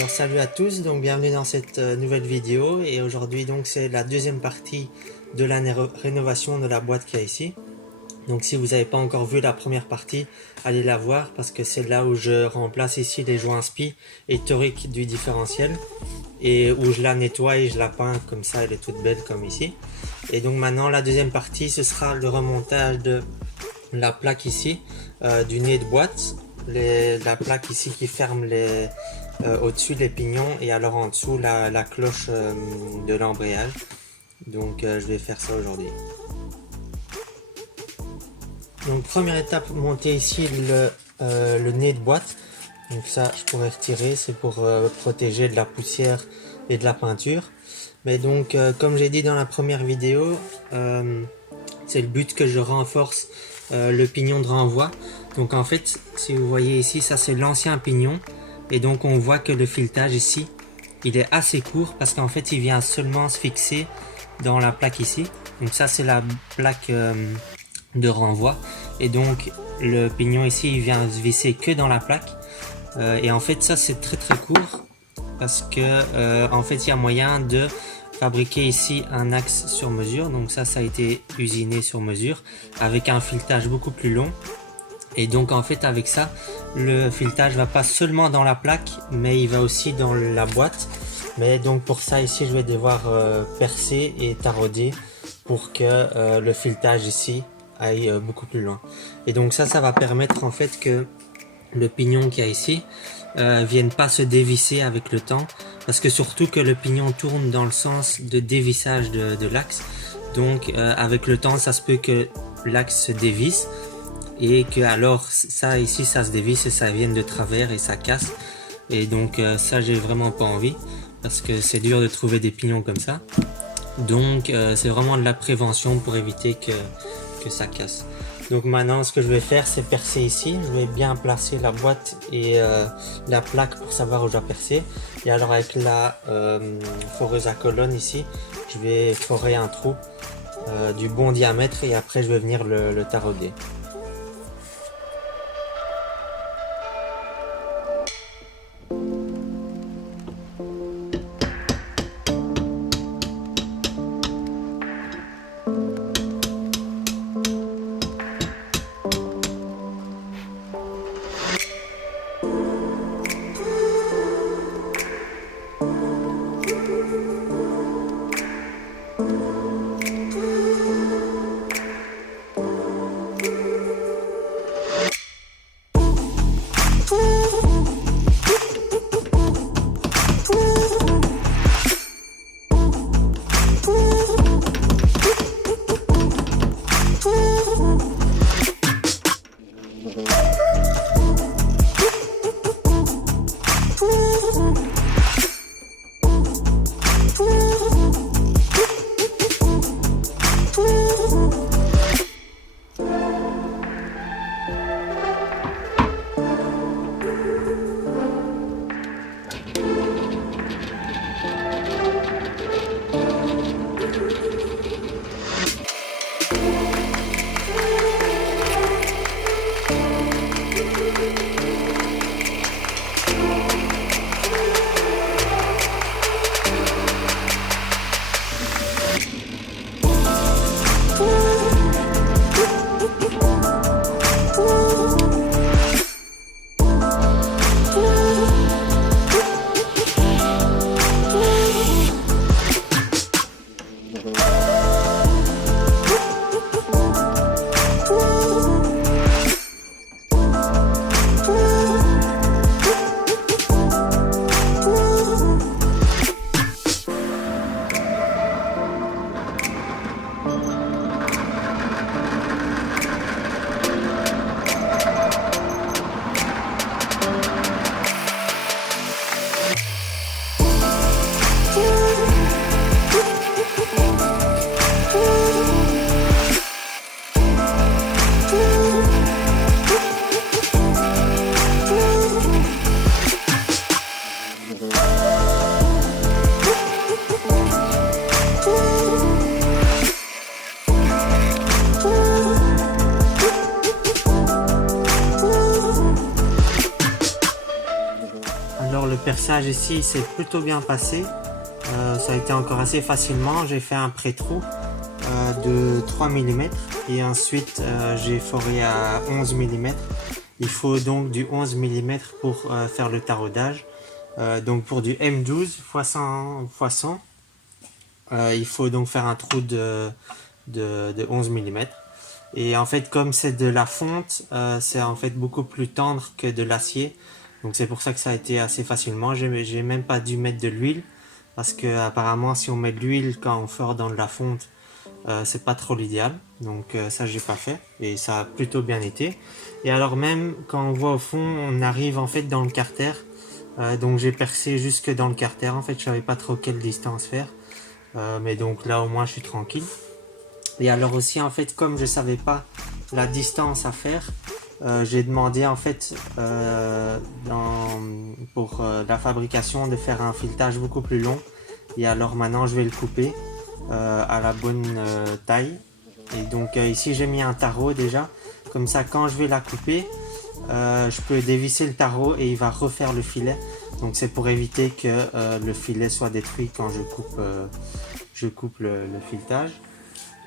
Alors salut à tous, donc bienvenue dans cette nouvelle vidéo et aujourd'hui donc c'est la deuxième partie de la rénovation de la boîte qu'il y a ici. Donc si vous n'avez pas encore vu la première partie, allez la voir parce que c'est là où je remplace ici les joints spi et toriques du différentiel et où je la nettoie et je la peins comme ça, elle est toute belle comme ici. Et donc maintenant la deuxième partie ce sera le remontage de la plaque ici du nez de boîte, la plaque ici qui ferme au-dessus les pignons et alors en dessous la cloche de l'embrayage. Donc je vais faire ça aujourd'hui. Donc première étape, monter ici le nez de boîte. Donc ça je pourrais retirer, c'est pour protéger de la poussière et de la peinture. Mais donc comme j'ai dit dans la première vidéo, c'est le but que je renforce le pignon de renvoi. Donc en fait, si vous voyez ici, ça c'est l'ancien pignon. Et donc on voit que le filetage ici, il est assez court parce qu'en fait il vient seulement se fixer dans la plaque ici. Donc ça c'est la plaque de renvoi. Et donc le pignon ici, il vient se visser que dans la plaque. Et en fait ça c'est très très court parce que en fait il y a moyen de fabriquer ici un axe sur mesure. Donc ça a été usiné sur mesure avec un filetage beaucoup plus long. Et donc en fait avec ça, le filetage va pas seulement dans la plaque, mais il va aussi dans la boîte. Mais donc pour ça ici, je vais devoir percer et tarauder pour que le filetage ici aille beaucoup plus loin. Et donc ça va permettre en fait que le pignon qu'il y a ici vienne pas se dévisser avec le temps, parce que surtout que le pignon tourne dans le sens de dévissage de l'axe. Donc avec le temps, ça se peut que l'axe se dévisse et que alors ça ici ça se dévisse et ça vienne de travers et ça casse. Et donc ça j'ai vraiment pas envie parce que c'est dur de trouver des pignons comme ça. Donc c'est vraiment de la prévention pour éviter que ça casse. Donc maintenant ce que je vais faire c'est percer ici. Je vais bien placer la boîte et la plaque pour savoir où je dois percer. Et alors avec la foreuse à colonne ici, je vais forer un trou du bon diamètre et après je vais venir le tarauder. perçage ici s'est plutôt bien passé. Ça a été encore assez facilement. J'ai fait un pré-trou de 3 mm et ensuite j'ai foré à 11 mm. Il faut donc du 11 mm pour faire le taraudage. Donc pour du M12 x 100, il faut donc faire un trou de 11 mm. Et en fait, comme c'est de la fonte, c'est en fait beaucoup plus tendre que de l'acier. Donc c'est pour ça que ça a été assez facilement. J'ai même pas dû mettre de l'huile. Parce que apparemment, si on met de l'huile quand on fore dans de la fonte, c'est pas trop l'idéal. Donc ça, j'ai pas fait. Et ça a plutôt bien été. Et alors même, quand on voit au fond, on arrive en fait dans le carter. Donc j'ai percé jusque dans le carter. En fait, je savais pas trop quelle distance faire. Mais donc là, au moins, je suis tranquille. Et alors aussi en fait comme je savais pas la distance à faire, j'ai demandé en fait pour la fabrication de faire un filetage beaucoup plus long. Et alors maintenant je vais le couper à la bonne taille. Et donc ici j'ai mis un tarot déjà. Comme ça quand je vais la couper, je peux dévisser le tarot et il va refaire le filet. Donc c'est pour éviter que le filet soit détruit quand je coupe le filetage.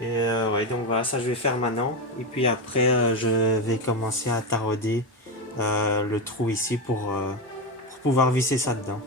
Et ouais, donc voilà, ça je vais faire maintenant. Et puis après, je vais commencer à tarauder le trou ici pour pouvoir visser ça dedans.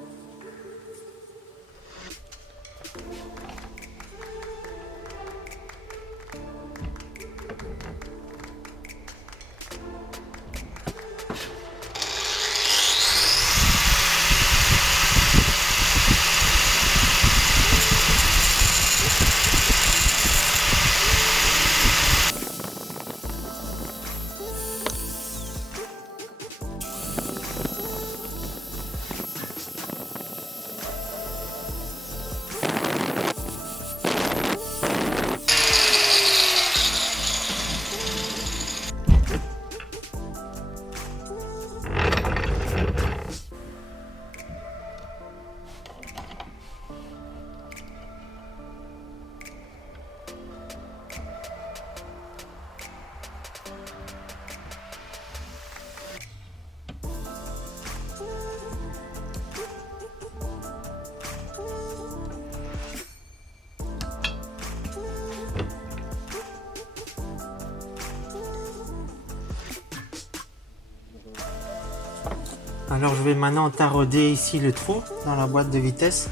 Alors je vais maintenant tarauder ici le trou dans la boîte de vitesse.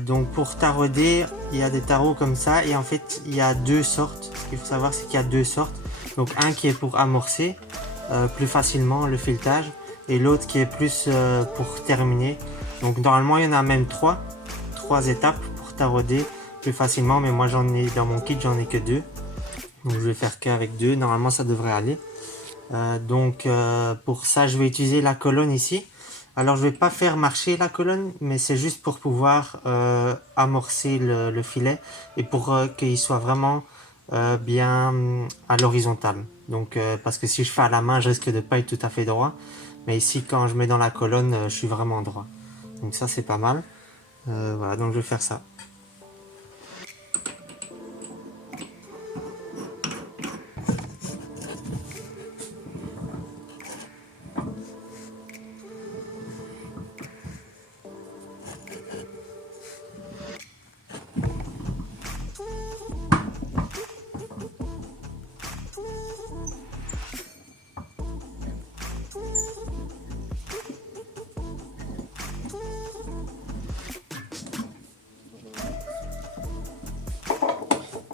Donc pour tarauder, il y a des tarots comme ça et en fait il y a deux sortes. Ce qu'il faut savoir c'est qu'il y a deux sortes. Donc un qui est pour amorcer plus facilement le filetage et l'autre qui est plus pour terminer. Donc normalement il y en a même trois étapes pour tarauder plus facilement, mais moi j'en ai dans mon kit, j'en ai que deux. Donc je vais faire qu'avec deux, normalement ça devrait aller. Donc pour ça je vais utiliser la colonne ici. Alors je vais pas faire marcher la colonne, mais c'est juste pour pouvoir amorcer le filet et pour qu'il soit vraiment bien à l'horizontale. Donc parce que si je fais à la main je risque de pas être tout à fait droit, mais ici quand je mets dans la colonne je suis vraiment droit. Donc ça c'est pas mal. Voilà, donc je vais faire ça.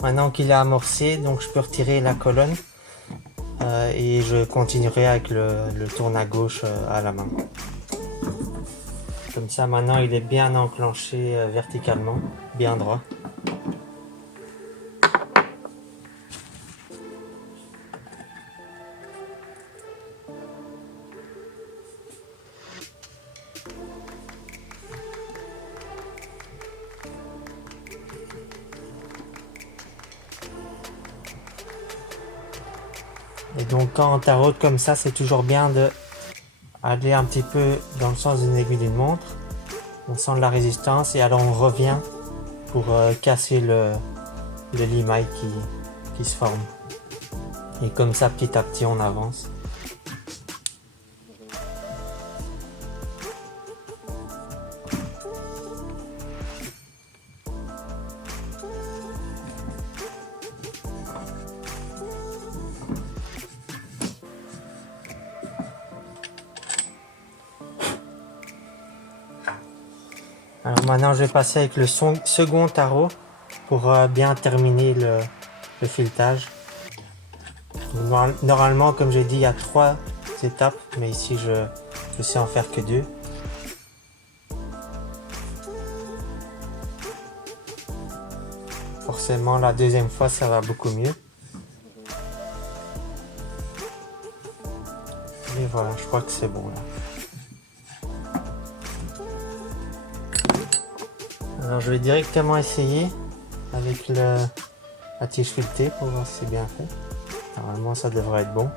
Maintenant qu'il est amorcé, donc je peux retirer la colonne et je continuerai avec le tourne à gauche à la main. Comme ça maintenant il est bien enclenché verticalement, bien droit. Et donc quand on taraude comme ça, c'est toujours bien de aller un petit peu dans le sens d'une aiguille d'une montre. On sent de la résistance et alors on revient pour casser le limaille qui se forme. Et comme ça, petit à petit, on avance. maintenant je vais passer avec le second tarot pour bien terminer le filetage. Normalement, comme j'ai dit, il y a 3 étapes, mais ici je sais en faire que 2. Forcément, la deuxième fois, ça va beaucoup mieux. Et voilà, je crois que c'est bon là. Alors, je vais directement essayer avec la tige filetée pour voir si c'est bien fait. Normalement, ça devrait être bon.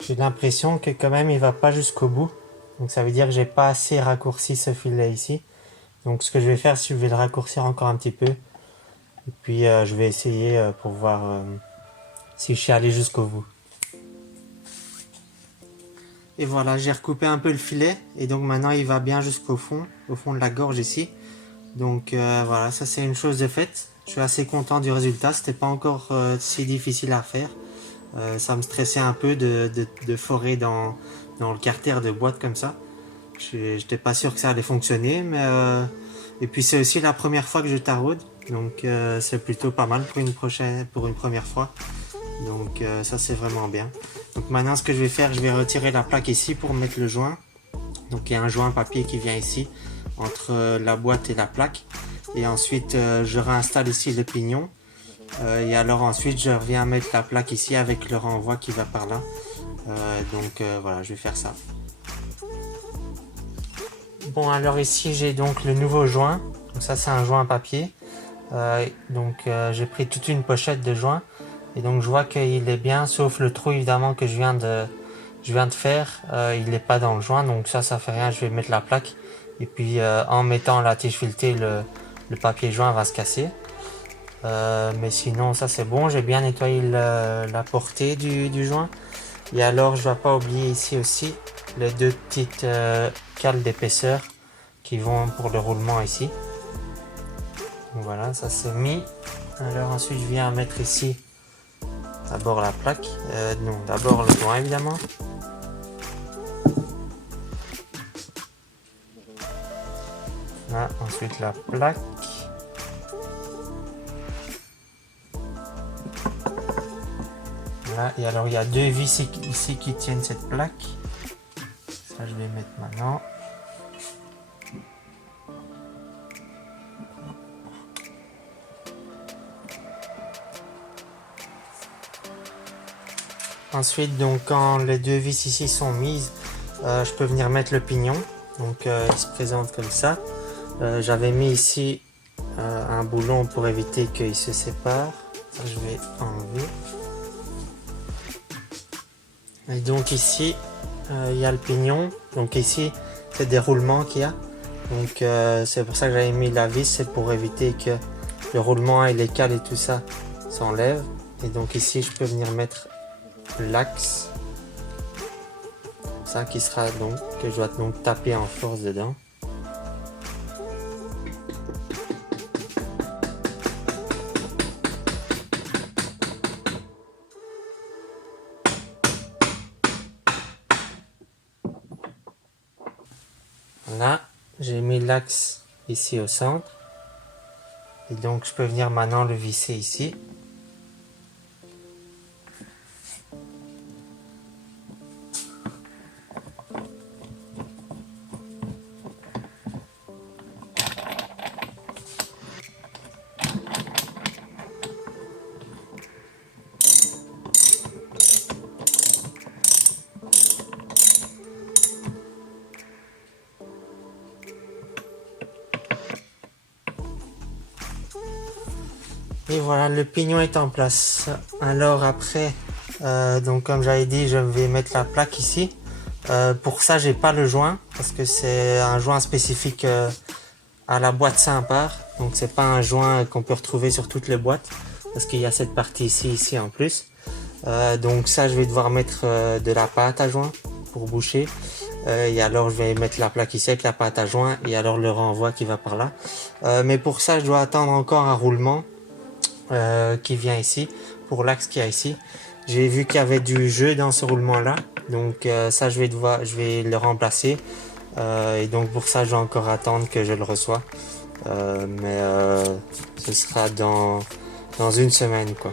J'ai l'impression que quand même il va pas jusqu'au bout. Donc ça veut dire que j'ai pas assez raccourci ce filet ici. Donc ce que je vais faire, c'est que je vais le raccourcir encore un petit peu. Et puis je vais essayer pour voir si je suis allé jusqu'au bout. Et voilà, j'ai recoupé un peu le filet. Et donc maintenant il va bien jusqu'au fond, au fond de la gorge ici. Donc voilà, ça c'est une chose de faite. Je suis assez content du résultat. C'était pas encore si difficile à faire. Ça me stressait un peu de forer dans le carter de boîte comme ça. J'étais pas sûr que ça allait fonctionner, mais et puis c'est aussi la première fois que je taraude, donc c'est plutôt pas mal pour une première fois. Donc ça c'est vraiment bien. Donc maintenant ce que je vais faire, je vais retirer la plaque ici pour mettre le joint. Donc il y a un joint papier qui vient ici entre la boîte et la plaque. Et ensuite je réinstalle ici le pignon. Et alors ensuite je reviens mettre la plaque ici avec le renvoi qui va par là. Donc voilà, je vais faire ça. Bon, alors ici j'ai donc le nouveau joint. Donc ça c'est un joint papier. J'ai pris toute une pochette de joints. Et donc je vois qu'il est bien, sauf le trou évidemment que je viens de faire. Il n'est pas dans le joint, donc ça fait rien, je vais mettre la plaque. Et puis en mettant la tige filetée, le papier joint va se casser. Mais sinon ça c'est bon, j'ai bien nettoyé la portée du joint. Et alors je ne vais pas oublier ici aussi les 2 petites cales d'épaisseur qui vont pour le roulement ici. Donc voilà, ça c'est mis. Alors ensuite je viens mettre ici d'abord la plaque, non d'abord le joint évidemment. Là, ensuite la plaque. Là, et alors il y a 2 vis ici qui tiennent cette plaque. Ça je vais mettre maintenant. Ensuite, donc quand les 2 vis ici sont mises, je peux venir mettre le pignon. Donc il se présente comme ça. J'avais mis ici un boulon pour éviter qu'il se sépare. Ça je vais enlever. Et donc ici, il y a le pignon. Donc ici, c'est des roulements qu'il y a. Donc c'est pour ça que j'avais mis la vis, c'est pour éviter que le roulement et les cales et tout ça s'enlèvent. Et donc ici, je peux venir mettre l'axe. Ça qui sera donc, que je dois donc taper en force dedans. Là, j'ai mis l'axe ici au centre. Et donc, je peux venir maintenant le visser ici. Et voilà, le pignon est en place. Alors après, donc comme j'avais dit, je vais mettre la plaque ici. Pour ça, j'ai pas le joint parce que c'est un joint spécifique à la boîte Simpar. Donc c'est pas un joint qu'on peut retrouver sur toutes les boîtes parce qu'il y a cette partie ici en plus. Donc ça, je vais devoir mettre de la pâte à joint pour boucher. Et alors je vais mettre la plaque ici avec la pâte à joint et alors le renvoi qui va par là. Mais pour ça, je dois attendre encore un roulement qui vient ici pour l'axe qu'il y a ici. J'ai vu qu'il y avait du jeu dans ce roulement-là, donc ça je vais le remplacer. Et donc pour ça, je vais encore attendre que je le reçois. Mais ce sera dans une semaine, quoi.